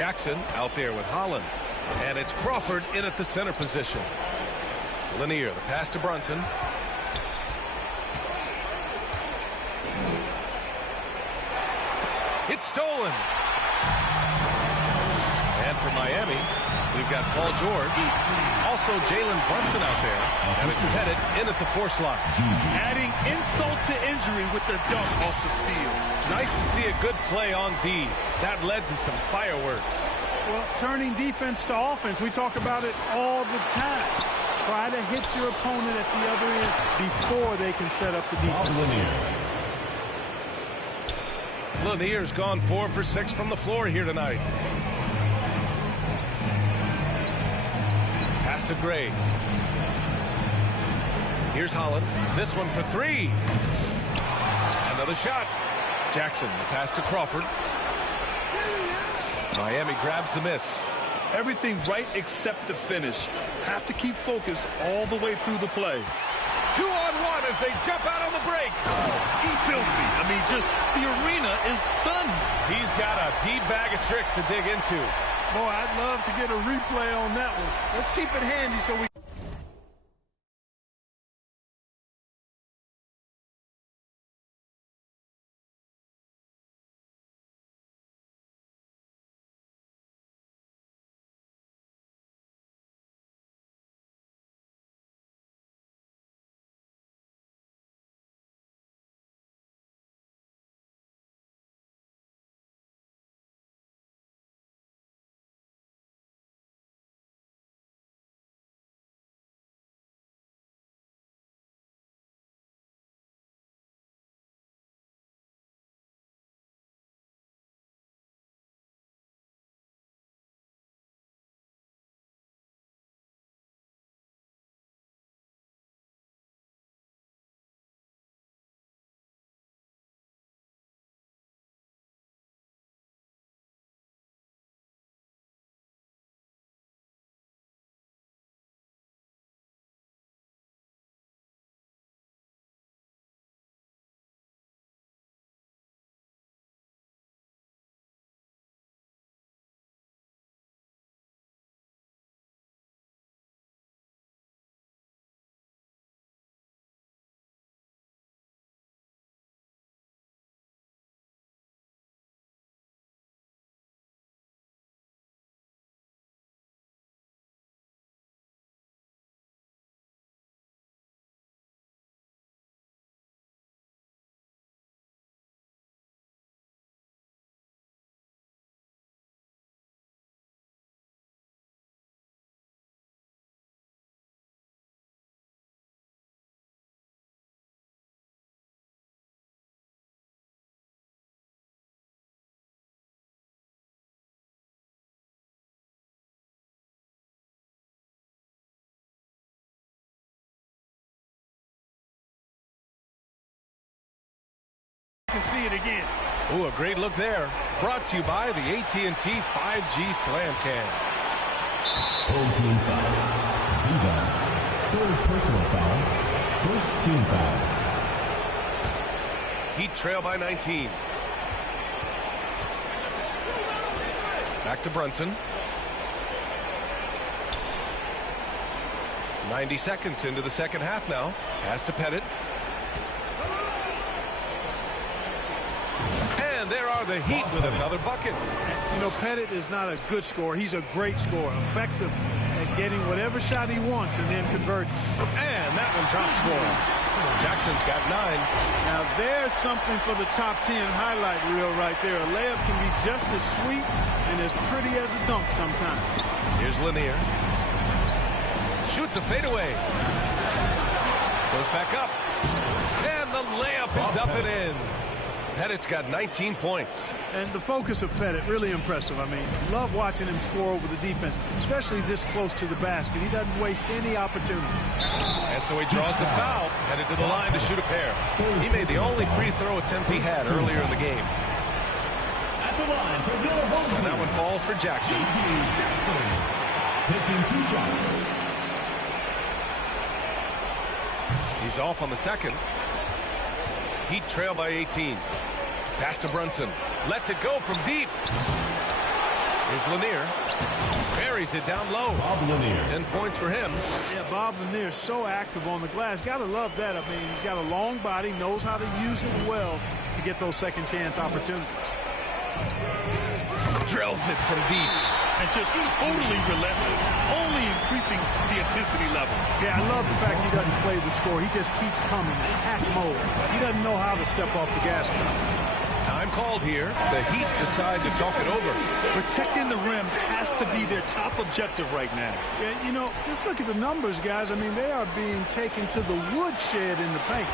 Jackson out there with Holland. And it's Crawford in at the center position. Lanier, the pass to Brunson. It's stolen. And for Miami, we've got Paul George. Also Jalen Brunson out there. And it's Pettit in at the force line. Adding insult to injury with the dunk off the steal. Nice to see a good play on D. That led to some fireworks. Well, turning defense to offense, we talk about it all the time. Try to hit your opponent at the other end before they can set up the defense. Lanier's gone 4 for 6 from the floor here tonight. Pass to Gray. Here's Holland. This one for 3. Another shot. Jackson, the pass to Crawford. Miami grabs the miss. Everything right except the finish. Have to keep focused all the way through the play. 2-on-1 as they jump out on the break. He's filthy. I mean, just the arena is stunned. He's got a deep bag of tricks to dig into. Boy, I'd love to get a replay on that one. Let's keep it handy so we... Can see it again. Ooh, a great look there. Brought to you by the AT&T 5G Slam Can. Old team foul. Ziva. Third personal foul. First team foul. Heat trail by 19. Back to Brunson. 90 seconds into the second half now. Pass to Pettit. And there are the Heat with another bucket. You know, Pettit is not a good scorer. He's a great scorer. Effective at getting whatever shot he wants and then converting. And that one drops for him. Jackson's got 9. Now there's something for the top 10 highlight reel right there. A layup can be just as sweet and as pretty as a dunk sometimes. Here's Lanier. Shoots a fadeaway. Goes back up. And the layup is up and in. Pettit's got 19 points. And the focus of Pettit, really impressive. I mean, love watching him score over the defense, especially this close to the basket. He doesn't waste any opportunity. And so he draws the foul, headed to the line to shoot a pair. He made the only free throw attempt he had earlier in the game. At the line for your home team. And that one falls for Jackson. Jackson taking 2 shots. He's off on the second. Heat trail by 18. Pass to Brunson. Lets it go from deep. Here's Lanier. Buries it down low. Bob Lanier. 10 points for him. Yeah, Bob Lanier is so active on the glass. Got to love that. I mean, he's got a long body, knows how to use it well to get those second chance opportunities. Drills it from deep. And just totally relentless, only increasing the intensity level. Yeah, I love the fact he doesn't play the score. He just keeps coming, attack mode. He doesn't know how to step off the gas pedal. Time called here. The Heat decide to talk it over. Protecting the rim has to be their top objective right now. Yeah, you know, just look at the numbers, guys. I mean, they are being taken to the woodshed in the paint.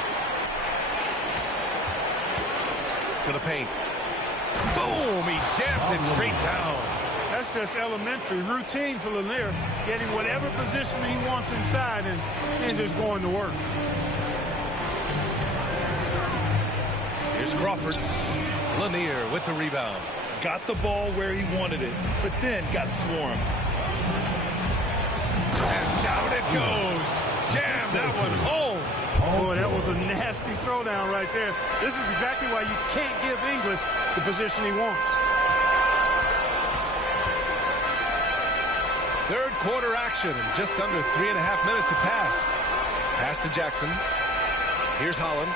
To the paint. Boom! He jams it straight down. That's just elementary routine for Lanier, getting whatever position he wants inside and just going to work. Here's Crawford. Lanier with the rebound. Got the ball where he wanted it, but then got swarmed. And down it goes. Jam that one home. Boy, that was a nasty throwdown right there. This is exactly why you can't give English the position he wants. Third quarter action. Just under 3.5 minutes have passed. Pass to Jackson. Here's Holland.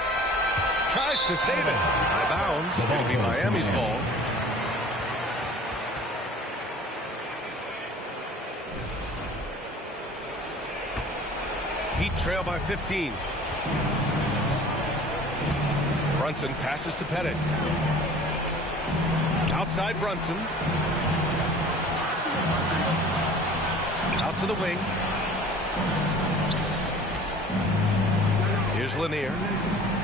Tries to save it. Out of bounds. It's going to be Miami's ball. Heat trail by 15. Brunson passes to Pettit. Outside Brunson. Out to the wing. Here's Lanier.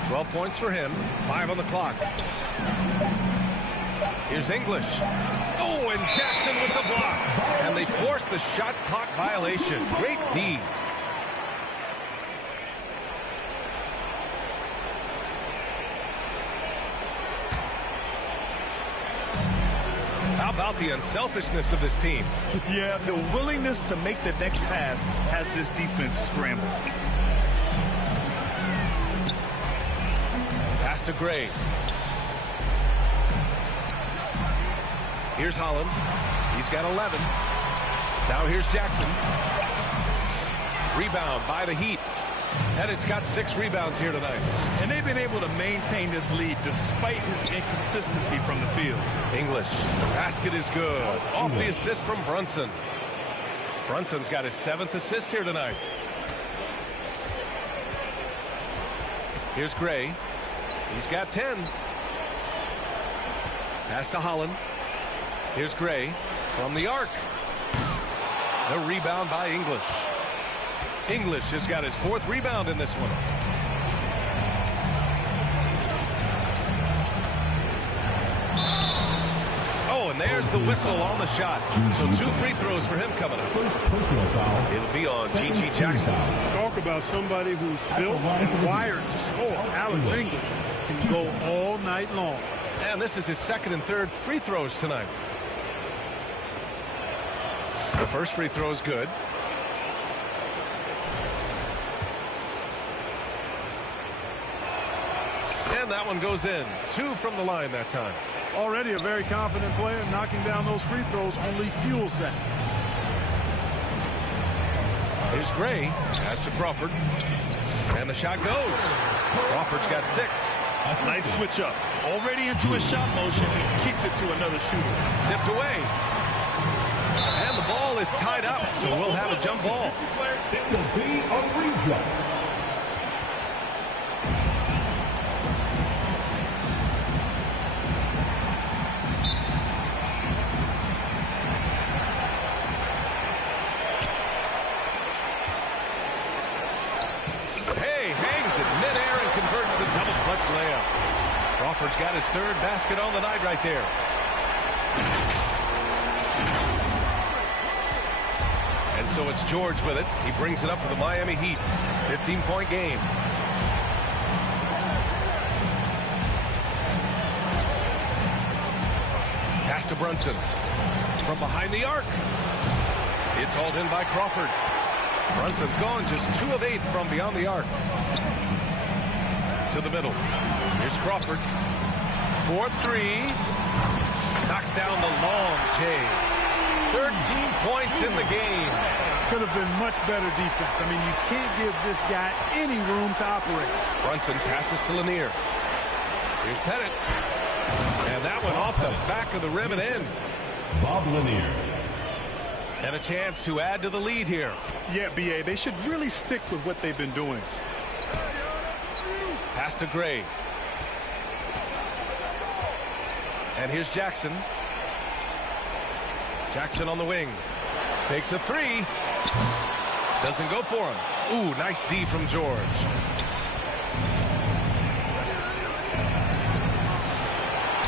12 points for him. 5 on the clock. Here's English. Oh, and Jackson with the block. And they force the shot clock violation. Great D. How about the unselfishness of this team? Yeah, the willingness to make the next pass has this defense scrambled. Pass to Gray. Here's Holland. He's got 11. Now here's Jackson. Rebound by the Heat. Pettit's got 6 rebounds here tonight. And they've been able to maintain this lead despite his inconsistency from the field. English. The basket is good. Off the assist from Brunson. Brunson's got his 7th assist here tonight. Here's Gray. He's got 10. Pass to Holland. Here's Gray from the arc. The rebound by English. English has got his 4th rebound in this one. Oh, and there's the whistle on the shot. So 2 free throws for him coming up. First personal foul. It'll be on G.G. Jackson. Talk about somebody who's built and wired to score. Alex English can go all night long. And this is his 2nd and 3rd free throws tonight. The first free throw is good. And that one goes in. 2 from the line that time. Already a very confident player. Knocking down those free throws only fuels that. Here's Gray. Pass to Crawford. And the shot goes. Crawford's got 6. Nice switch up. Already into a shot motion. He kicks it to another shooter. Tipped away. And the ball is tied up, so we'll have a jump ball. It will be a rejump. Crawford's got his 3rd basket on the night right there. And so it's George with it. He brings it up for the Miami Heat. 15-point game. Pass to Brunson. From behind the arc. It's hauled in by Crawford. Brunson's gone just 2 of 8 from beyond the arc. To the middle. Here's Crawford. 4-3. Knocks down the long J. 13 points in the game. Could have been much better defense. I mean, you can't give this guy any room to operate. Brunson passes to Lanier. Here's Pettit. And that one off the back of the rim and in. Bob Lanier. And a chance to add to the lead here. Yeah, B.A., they should really stick with what they've been doing. Pass to Gray. And here's Jackson. Jackson on the wing. Takes a three. Doesn't go for him. Ooh, nice D from George.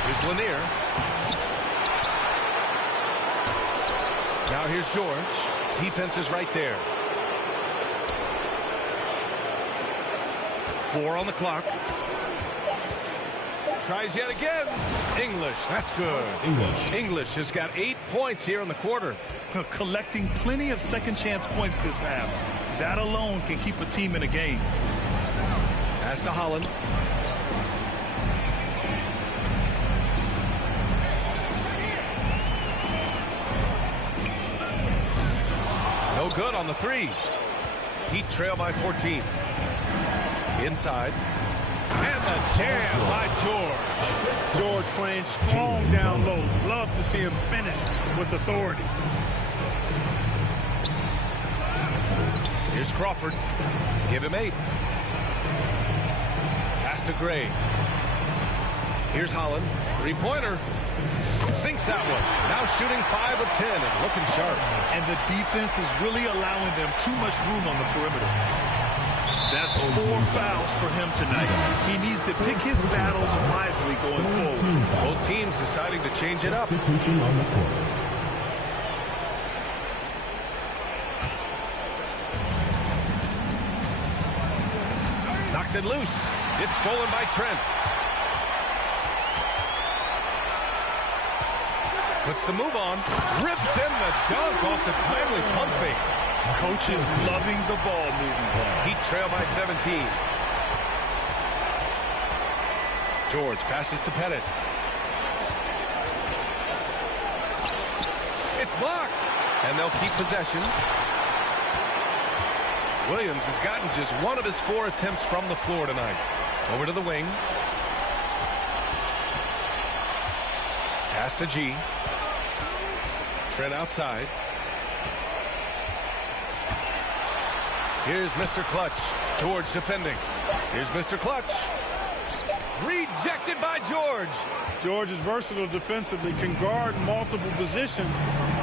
Here's Lanier. Now here's George. Defense is right there. 4 on the clock. Tries yet again. English, that's good. English has got 8 points here in the quarter. Collecting plenty of second chance points this half. That alone can keep a team in a game. Pass to Holland. No good on the three. Heat trail by 14. Inside. And the jam by George. George playing strong down low. Love to see him finish with authority. Here's Crawford. Give him 8. Pass to Gray. Here's Holland. Three-pointer. Sinks that one. Now shooting 5 of 10 and looking sharp. And the defense is really allowing them too much room on the perimeter. That's 4 fouls for him tonight. He needs to pick his battles wisely going forward. Both teams deciding to change it up. Substitution on the court. Knocks it loose. It's stolen by Trent. Puts the move on. Rips in the dunk off the timely pump fake. Coach is loving the ball movement. Heat trail by 17. George passes to Pettit. It's blocked. And they'll keep possession. Williams has gotten just 1 of his 4 attempts from the floor tonight. Over to the wing. Pass to G. Trent outside. Here's Mr. Clutch. George defending. Here's Mr. Clutch. Rejected by George. George is versatile defensively, can guard multiple positions,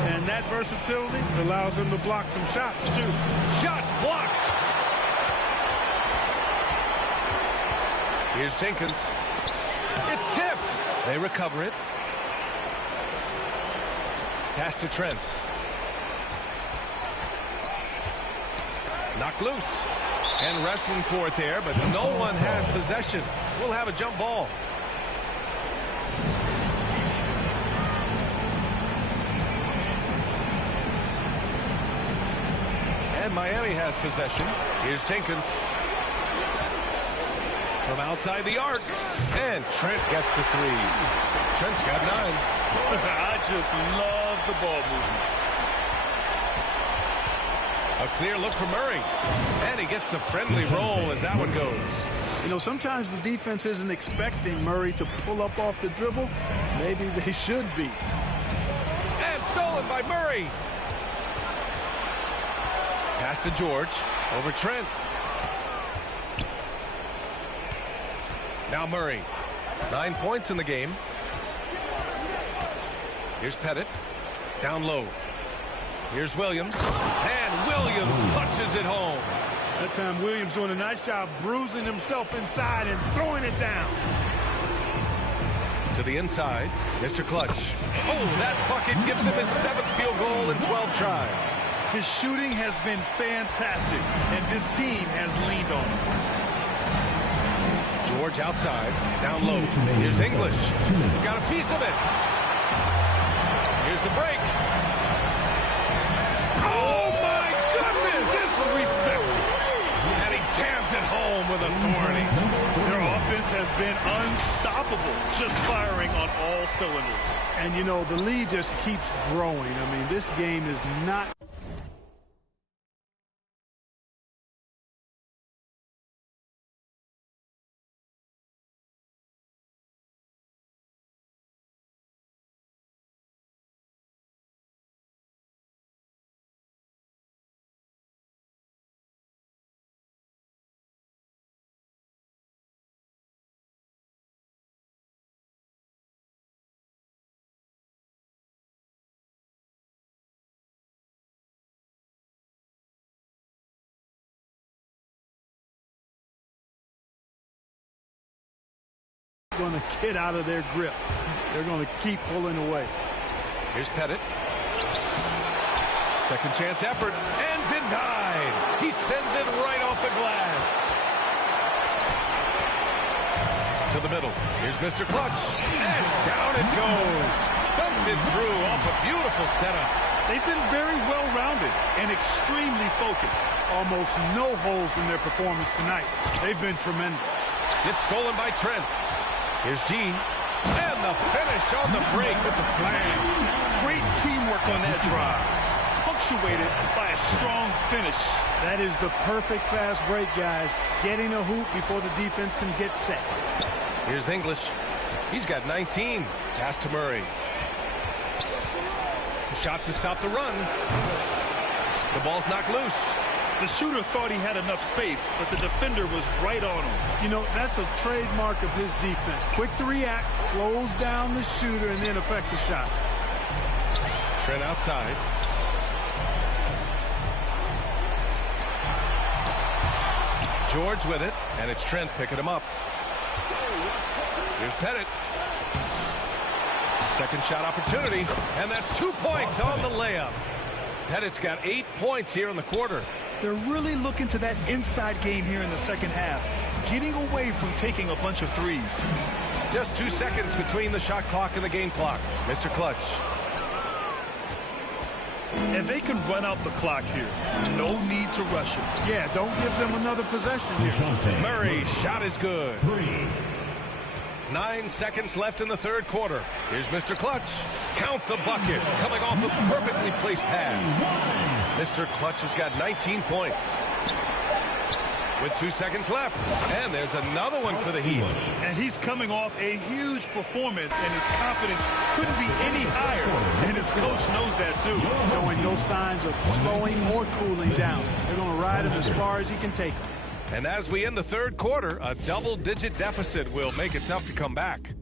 and that versatility allows him to block some shots, too. Shots blocked. Here's Jenkins. It's tipped. They recover it. Pass to Trent. Knocked loose. And wrestling for it there, but no one has possession. We'll have a jump ball. And Miami has possession. Here's Jenkins. From outside the arc. And Trent gets the 3. Trent's got 9. I just love the ball movement. A clear look for Murray. And he gets the friendly roll as that one goes. You know, sometimes the defense isn't expecting Murray to pull up off the dribble. Maybe they should be. And stolen by Murray. Pass to George. Over Trent. Now Murray. 9 points in the game. Here's Pettit. Down low. Here's Williams. And Williams punches it home. That time Williams doing a nice job bruising himself inside and throwing it down. To the inside. Mr. Clutch. Oh, that bucket gives him his 7th field goal in 12 tries. His shooting has been fantastic, and this team has leaned on him. George outside. Down low. Here's English. Got a piece of it. Here's the break. Oh, my goodness. Disrespectful. And he jams it home with authority. Their offense has has been unstoppable, just firing on all cylinders. And, you know, the lead just keeps growing. I mean, this game is not... going to get out of their grip. They're going to keep pulling away. Here's Pettit. Second chance effort, and denied. He sends it right off the glass. To the middle. Here's Mr. Clutch. And down it goes. Dumped it through off a beautiful setup. They've been very well-rounded and extremely focused. Almost no holes in their performance tonight. They've been tremendous. It's stolen by Trent. Here's Gene. And the finish on the break with the slam. Great teamwork on that drive. Punctuated by a strong finish. That is the perfect fast break, guys. Getting a hoop before the defense can get set. Here's English. He's got 19. Pass to Murray. Shot to stop the run. The ball's knocked loose. The shooter thought he had enough space, but the defender was right on him. You know, that's a trademark of his defense. Quick to react, close down the shooter, and then affect the shot. Trent outside. George with it, and it's Trent picking him up. Here's Pettit. Second shot opportunity, and that's 2 points on the layup. Pettit's got 8 points here in the quarter. They're really looking to that inside game here in the second half, getting away from taking a bunch of threes. Just 2 seconds between the shot clock and the game clock. Mr. Clutch. And they can run out the clock here. No need to rush it. Yeah, don't give them another possession here. Murray's shot is good. 3. 9 seconds left in the third quarter. Here's Mr. Clutch. Count the bucket. Coming off a perfectly placed pass. Mr. Clutch has got 19 points. With 2 seconds left. And there's another one for the Heat. And he's coming off a huge performance, and his confidence couldn't be any higher. And his coach knows that, too. Showing no signs of slowing or cooling down. They're going to ride him as far as he can take him. And as we end the third quarter, a double-digit deficit will make it tough to come back.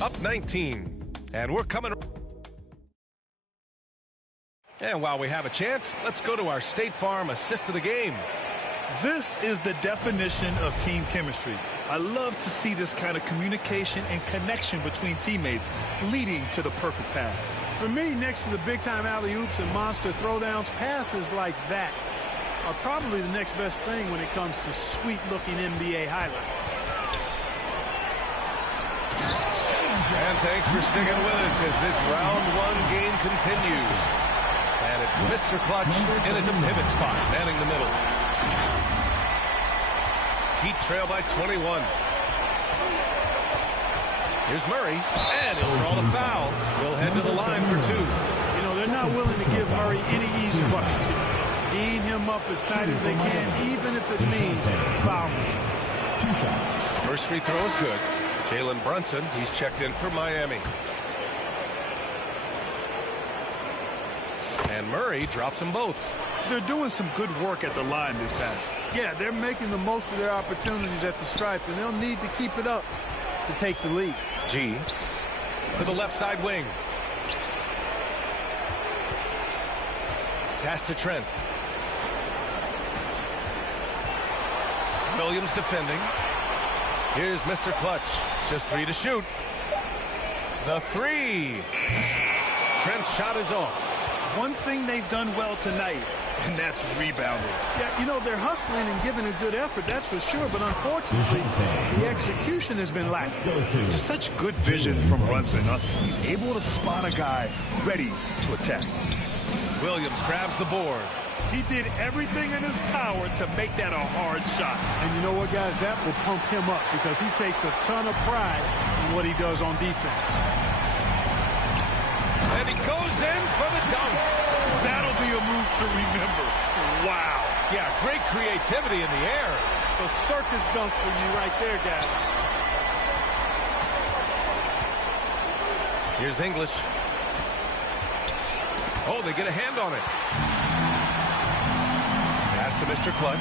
Up 19. And we're coming. And while we have a chance, let's go to our State Farm assist of the game. This is the definition of team chemistry. I love to see this kind of communication and connection between teammates leading to the perfect pass. For me, next to the big-time alley-oops and monster throwdowns, passes like that are probably the next best thing when it comes to sweet-looking NBA highlights. And thanks for sticking with us as this round one game continues. And it's Mr. Clutch in at the pivot spot, manning the middle. Heat trail by 21. Here's Murray, and he'll draw the foul. He'll head to the line for 2. You know, they're not willing to give Murray any easy buckets here. D'ing him up as tight as they can, even if it means foul. 2 shots. First free throw is good. Jalen Brunson, he's checked in for Miami. And Murray drops them both. They're doing some good work at the line this half. Yeah, they're making the most of their opportunities at the stripe, and they'll need to keep it up to take the lead. G to the left side wing. Pass to Trent. Williams defending. Here's Mr. Clutch. Just 3 to shoot. The 3. Trent's shot is off. One thing they've done well tonight, and that's rebounding. Yeah, you know, they're hustling and giving a good effort, that's for sure, but unfortunately, the execution has been lacking. Such good vision from Brunson. He's able to spot a guy ready to attack. Williams grabs the board. He did everything in his power to make that a hard shot. And you know what, guys? That will pump him up because he takes a ton of pride in what he does on defense. And he goes in for the dunk. That'll be a move to remember. Wow. Yeah, great creativity in the air. A circus dunk for you right there, guys. Here's English. Oh, they get a hand on it. Pass to Mr. Clutch.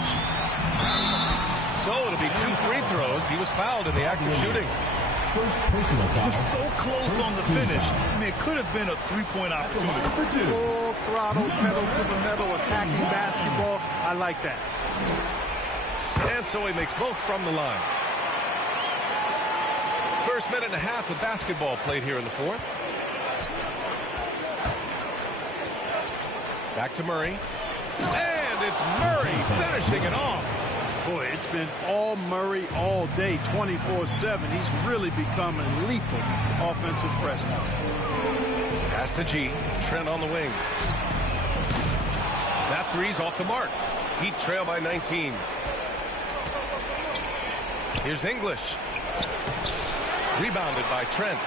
So it'll be 2 free throws. He was fouled in the act of shooting. First personal foul. So close on the finish. I mean, it could have been a three-point opportunity. Full throttle, pedal to the metal, attacking basketball. I like that. And so he makes both from the line. First minute and a half of basketball played here in the fourth. Back to Murray. And it's Murray finishing it off. Boy, it's been all Murray all day, 24/7. He's really become a lethal offensive presence. Pass to G. Trent on the wing. That three's off the mark. Heat trail by 19. Here's English. Rebounded by Trent.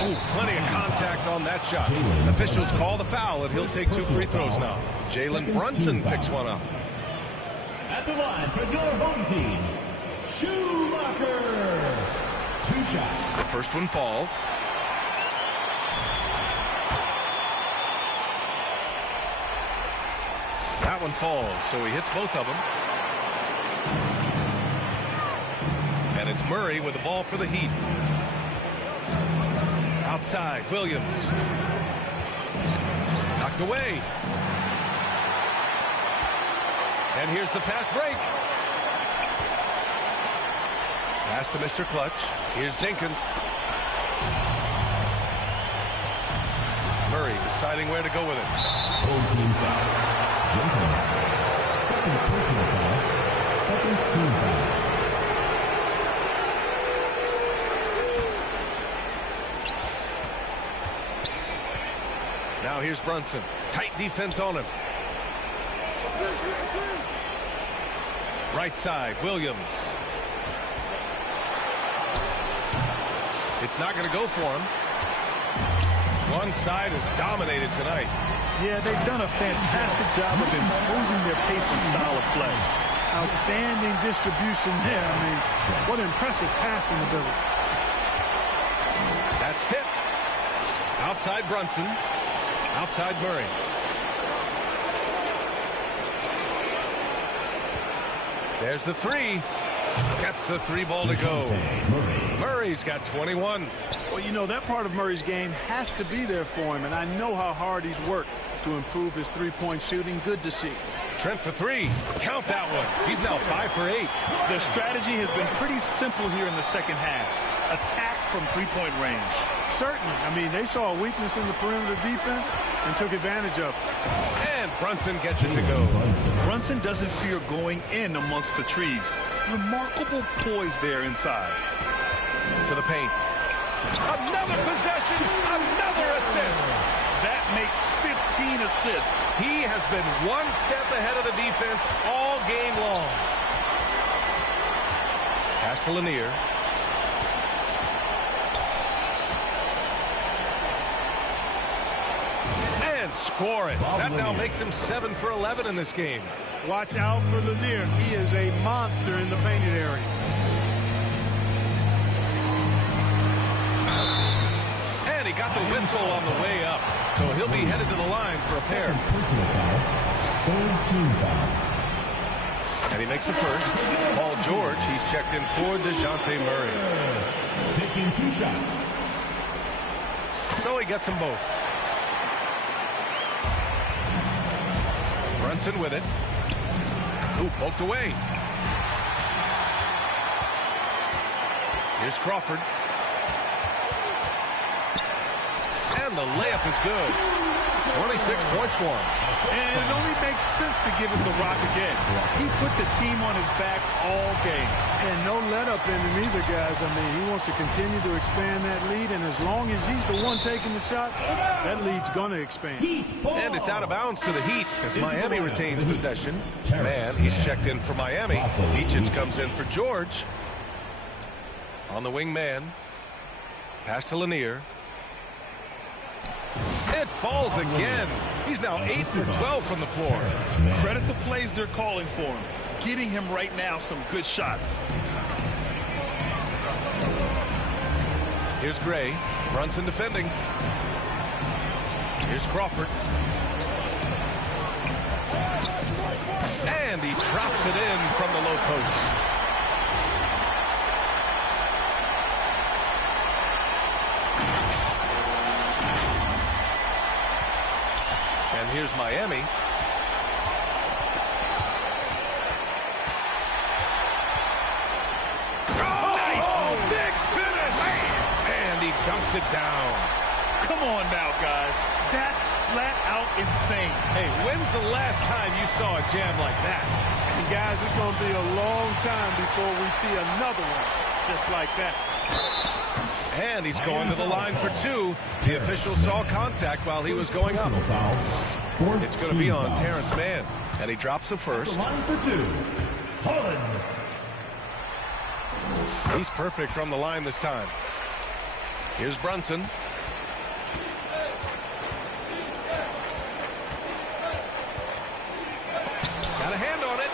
Oh, plenty of contact on that shot. Officials call the foul, and he'll take 2 free throws now. Jalen Brunson picks one up. At the line for your home team, Schumacher. 2 shots. The first one falls. That one falls, so he hits both of them. And it's Murray with the ball for the Heat. Outside, Williams. Knocked away. And here's the fast break. Pass to Mr. Clutch. Here's Jenkins. Murray deciding where to go with it. Old team foul. Jenkins. Second personal foul. Second team foul. Now here's Brunson. Tight defense on him. Right side, Williams. It's not going to go for him. One side is dominated tonight. Yeah, they've done a fantastic job of imposing their pace and style of play. Outstanding distribution there. I mean, what impressive passing ability. That's tipped. Outside Brunson. Outside Murray. There's the three. Gets the 3 ball to go. Murray's got 21. Well, you know, that part of Murray's game has to be there for him, and I know how hard he's worked to improve his 3-point shooting. Good to see. Trent for 3. Count that one. He's now 5 for 8. Their strategy has been pretty simple here in the second half. Attack from 3-point range. Certainly. I mean, they saw a weakness in the perimeter defense and took advantage of it. And Brunson gets it to go. Brunson doesn't fear going in amongst the trees. Remarkable poise there inside. To the paint. Another possession. Another assist. That makes 15 assists. He has been one step ahead of the defense all game long. Pass to Lanier. And score it. That now makes him 7 for 11 in this game. Watch out for Lanier. He is a monster in the painted area. And he got the whistle on the way up. So he'll be headed to the line for a pair. Personal foul. Third team foul. And he makes the first. Paul George, he's checked in for DeJounte Murray. Taking 2 shots. So he gets them both. Brunson with it. Ooh, poked away. Here's Crawford. And the layup is good. 26 points for him. And it only makes sense to give him the rock again. He put the team on his back all game. And no let-up in him either, guys. I mean, he wants to continue to expand that lead, and as long as he's the one taking the shots, that lead's going to expand. And it's out of bounds to the Heat as Miami retains possession. Man, he's checked in for Miami. Leachich comes in for George. On the wing man. Pass to Lanier. It falls again. He's now 8 for 12 from the floor. Credit the plays they're calling for him. Getting him right now some good shots. Here's Gray. Brunson defending. Here's Crawford. And he drops it in from the low post. And here's Miami. Dunks it down. Come on now, guys. That's flat out insane. Hey, when's the last time you saw a jam like that? And guys, it's going to be a long time before we see another one just like that. And he's going to the line for two. The official saw contact while he was going up. It's going to be on Terrence Mann. And he drops the first. Line for two. Holland. He's perfect from the line this time. Here's Brunson. Got a hand on it.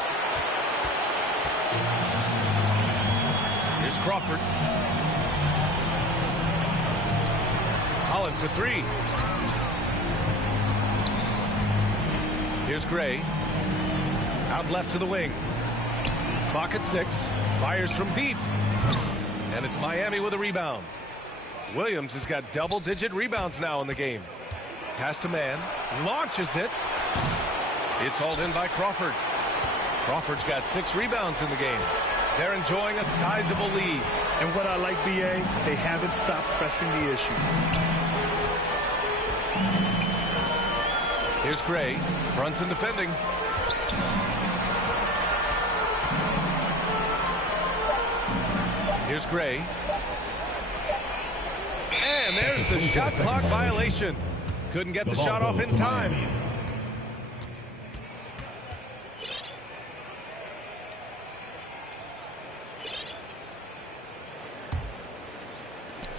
Here's Crawford. Holland for three. Here's Gray. Out left to the wing. Clock at 6. Fires from deep. And it's Miami with a rebound. Williams has got double-digit rebounds now in the game. Pass to Mann. Launches it. It's hauled in by Crawford. Crawford's got 6 rebounds in the game. They're enjoying a sizable lead. And what I like, B.A., they haven't stopped pressing the issue. Here's Gray. Brunson defending. Here's Gray. And there's the shot clock violation. Couldn't get the shot off in time.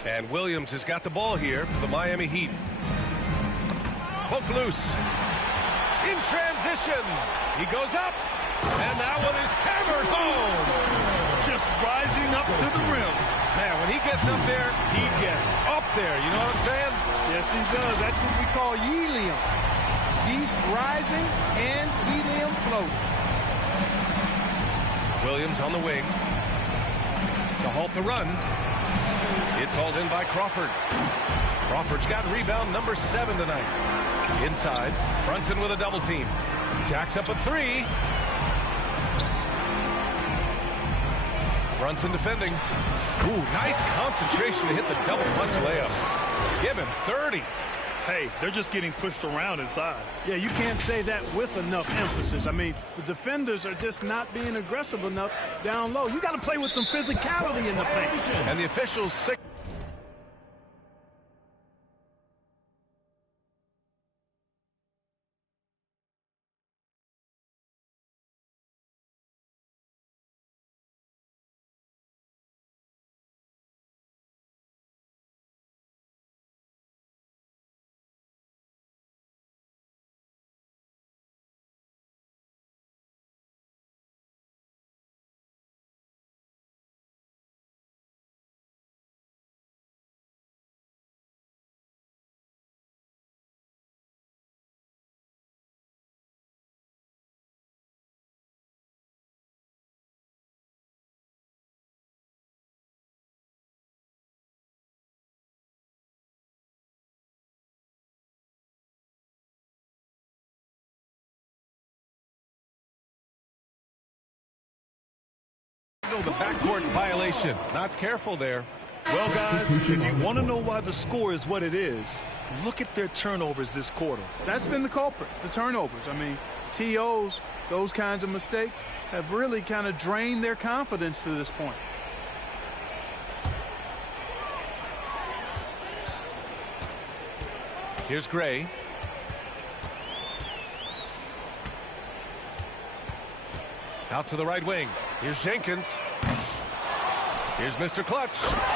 And Williams has got the ball here for the Miami Heat. Hook loose. In transition. He goes up. And that one is hammered home. Just rising up to the rim. Man, when he gets up there, he gets up there. You know what I'm saying? Yes, he does. That's what we call helium. Yeast rising and helium floating. Williams on the wing. To halt the run. It's hauled in by Crawford. Crawford's got rebound number 7 tonight. Inside. Brunson with a double team. Jacks up a 3. Brunson defending. Ooh, nice concentration to hit the double punch layup. Give him 30. Hey, they're just getting pushed around inside. Yeah, you can't say that with enough emphasis. I mean, the defenders are just not being aggressive enough down low. You got to play with some physicality in the paint. And the officials sick. The backcourt violation. Not careful there. Well, guys, if you want to know why the score is what it is, look at their turnovers this quarter. That's been the culprit, the turnovers. I mean, TOs, those kinds of mistakes have really kind of drained their confidence to this point. Here's Gray. Out to the right wing. Here's Jenkins. Here's Mr. Clutch.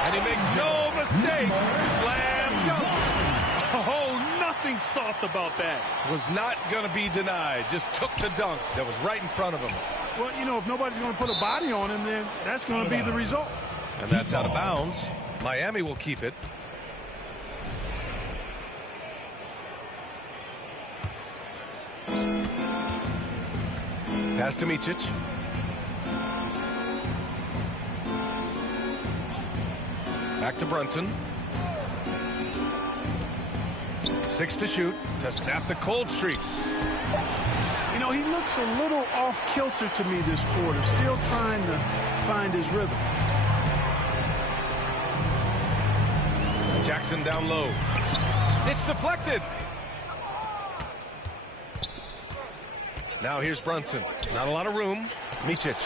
And he makes no mistake. Slam dunk. Oh, nothing soft about that. Was not going to be denied. Just took the dunk that was right in front of him. Well, you know, if nobody's going to put a body on him, then that's going to be the result. And that's out of bounds. Miami will keep it. Pass to Micic. Back to Brunson. 6 to shoot to snap the cold streak. You know, he looks a little off kilter to me this quarter, still trying to find his rhythm. Jackson down low. It's deflected. Now here's Brunson. Not a lot of room. Micic.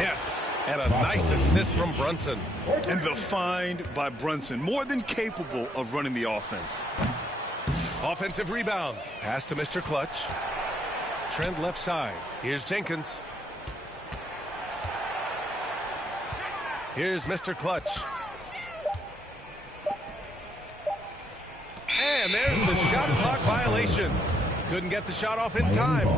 Yes. And a nice assist from Brunson. And the find by Brunson, more than capable of running the offense. Offensive rebound. Pass to Mr. Clutch. Trend left side. Here's Jenkins. Here's Mr. Clutch. And there's the shot clock violation. Couldn't get the shot off in time.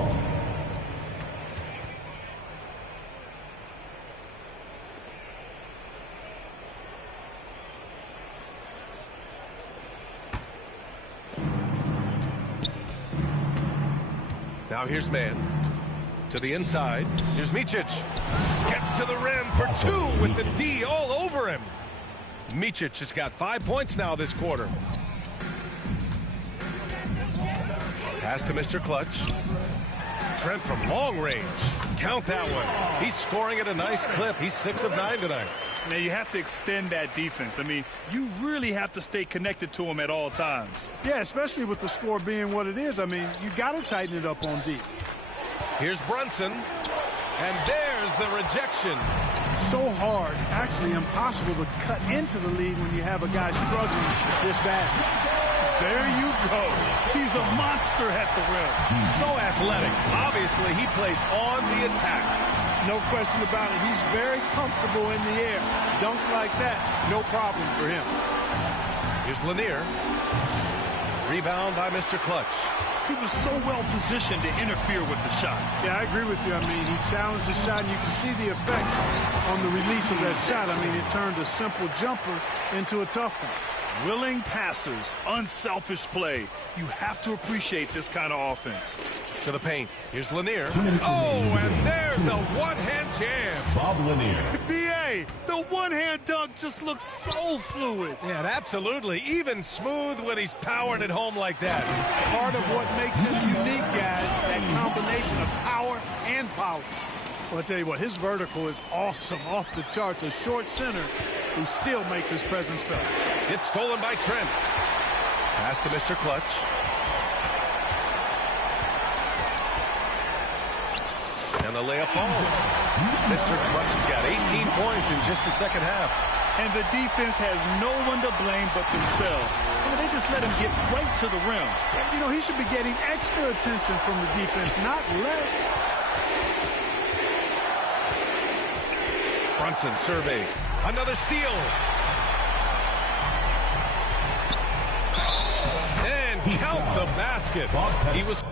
Now here's Mann. To the inside. Here's Micic. Gets to the rim for 2 with the D all over him. Micic has got 5 points now this quarter. Pass to Mr. Clutch. Trent from long range. Count that one. He's scoring at a nice clip. He's 6 of 9 tonight. Now, you have to extend that defense. I mean, you really have to stay connected to him at all times. Yeah, especially with the score being what it is. I mean, you got to tighten it up on D. Here's Brunson. And there's the rejection. So hard, actually impossible to cut into the lead when you have a guy struggling this bad. There you go. He's a monster at the rim. So athletic. Obviously, he plays on the attack. No question about it. He's very comfortable in the air. Dunks like that, no problem for him. Here's Lanier. Rebound by Mr. Clutch. He was so well positioned to interfere with the shot. Yeah, I agree with you. I mean, he challenged the shot, and you can see the effects on the release of that shot. I mean, it turned a simple jumper into a tough one. Willing passers, unselfish play. You have to appreciate this kind of offense. To the paint. Here's Lanier. Oh, and there's a one-hand jam. Bob Lanier. B.A., the one-hand dunk just looks so fluid. Yeah, absolutely. Even smooth when he's powering it home like that. Part of what makes him unique, guys, that combination of power and power. Well, I'll tell you what, his vertical is awesome, off the charts. A short center who still makes his presence felt. It's stolen by Trent. Pass to Mr. Clutch. And the layup falls. Mr. Clutch has got 18 points in just the second half. And the defense has no one to blame but themselves. I mean, they just let him get right to the rim. You know, he should be getting extra attention from the defense, not less. Brunson surveys. Another steal. And count the basket. He was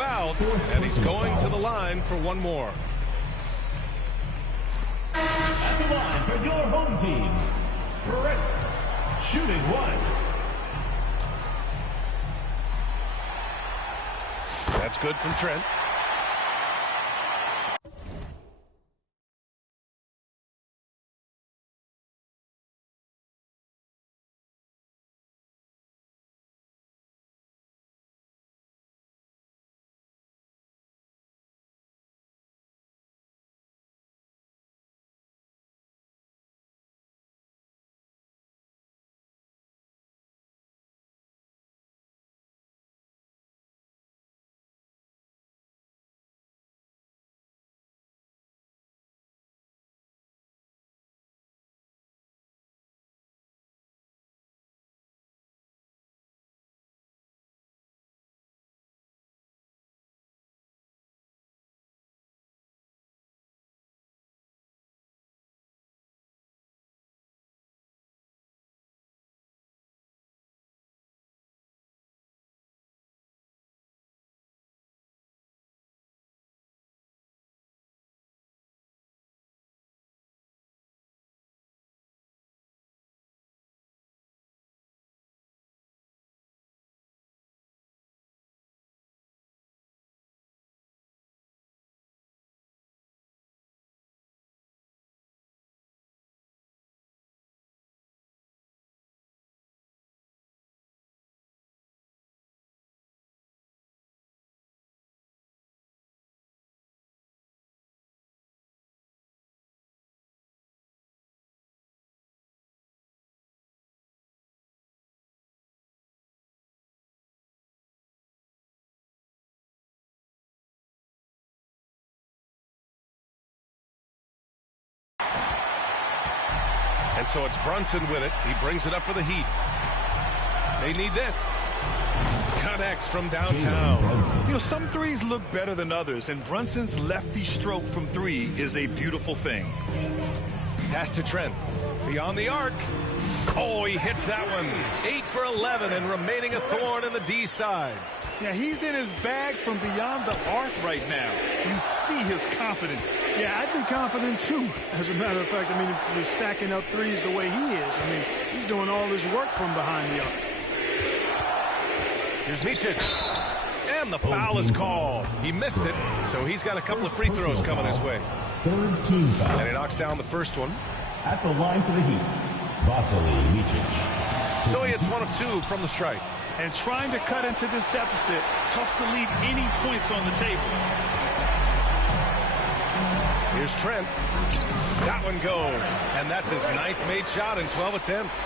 fouled, and he's going to the line for one more. At the line for your home team, Trent, shooting one. That's good from Trent. And so it's Brunson with it. He brings it up for the Heat. They need this. Connects from downtown. You know, some threes look better than others, and Brunson's lefty stroke from three is a beautiful thing. Pass to Trent. Beyond the arc. Oh, he hits that one. 8 for 11 and remaining a thorn in the D side. Yeah, he's in his bag from beyond the arc right now. You see his confidence. Yeah, I'd be confident too. As a matter of fact, I mean, if you're stacking up threes the way he is, I mean, he's doing all his work from behind the arc. Here's Micic. And the foul is called. He missed it, so he's got a couple of free throws coming his way. Third team foul. And he knocks down the first one. At the line for the Heat, Vasily Micic. So he hits 1 of 2 from the strike. And trying to cut into this deficit, tough to leave any points on the table. Here's Trent. That one goes. And that's his 9th made shot in 12 attempts.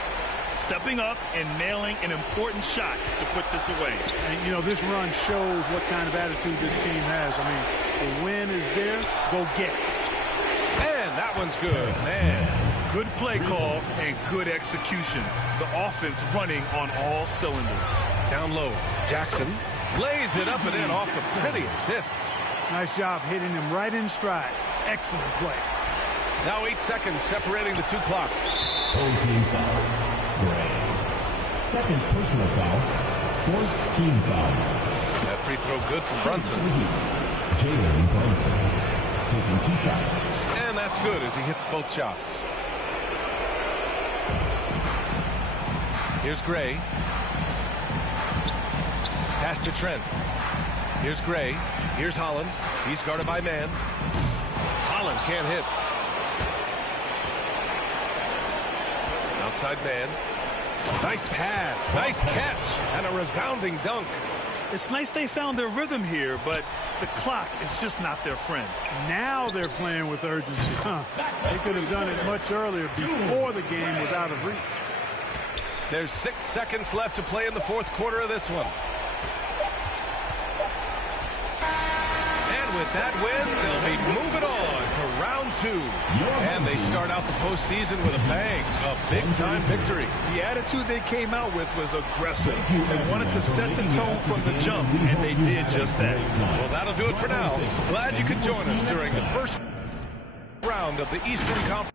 Stepping up and nailing an important shot to put this away. And, you know, this run shows what kind of attitude this team has. I mean, the win is there, go get it. And that one's good, man. Good play call and good execution. The offense running on all cylinders. Down low, Jackson lays it up and in off the pretty assist. Nice job hitting him right in stride. Excellent play. Now 8 seconds separating the two clocks. Old team foul. Gray. Second personal foul. Fourth team foul. That free throw good from Brunson. Jalen Brunson taking 2 shots. And that's good as he hits both shots. Here's Gray. Pass to Trent. Here's Gray. Here's Holland. He's guarded by man. Holland can't hit. Outside man. Nice pass. Nice catch. And a resounding dunk. It's nice they found their rhythm here, but the clock is just not their friend. Now they're playing with urgency. They could have done it much earlier before the game was out of reach. There's 6 seconds left to play in the fourth quarter of this one. And with that win, they'll be moving on to round 2. And they start out the postseason with a bang, a big-time victory. The attitude they came out with was aggressive. They wanted to set the tone from the jump, and they did just that. Well, that'll do it for now. Glad you could join us during the first round of the Eastern Conference.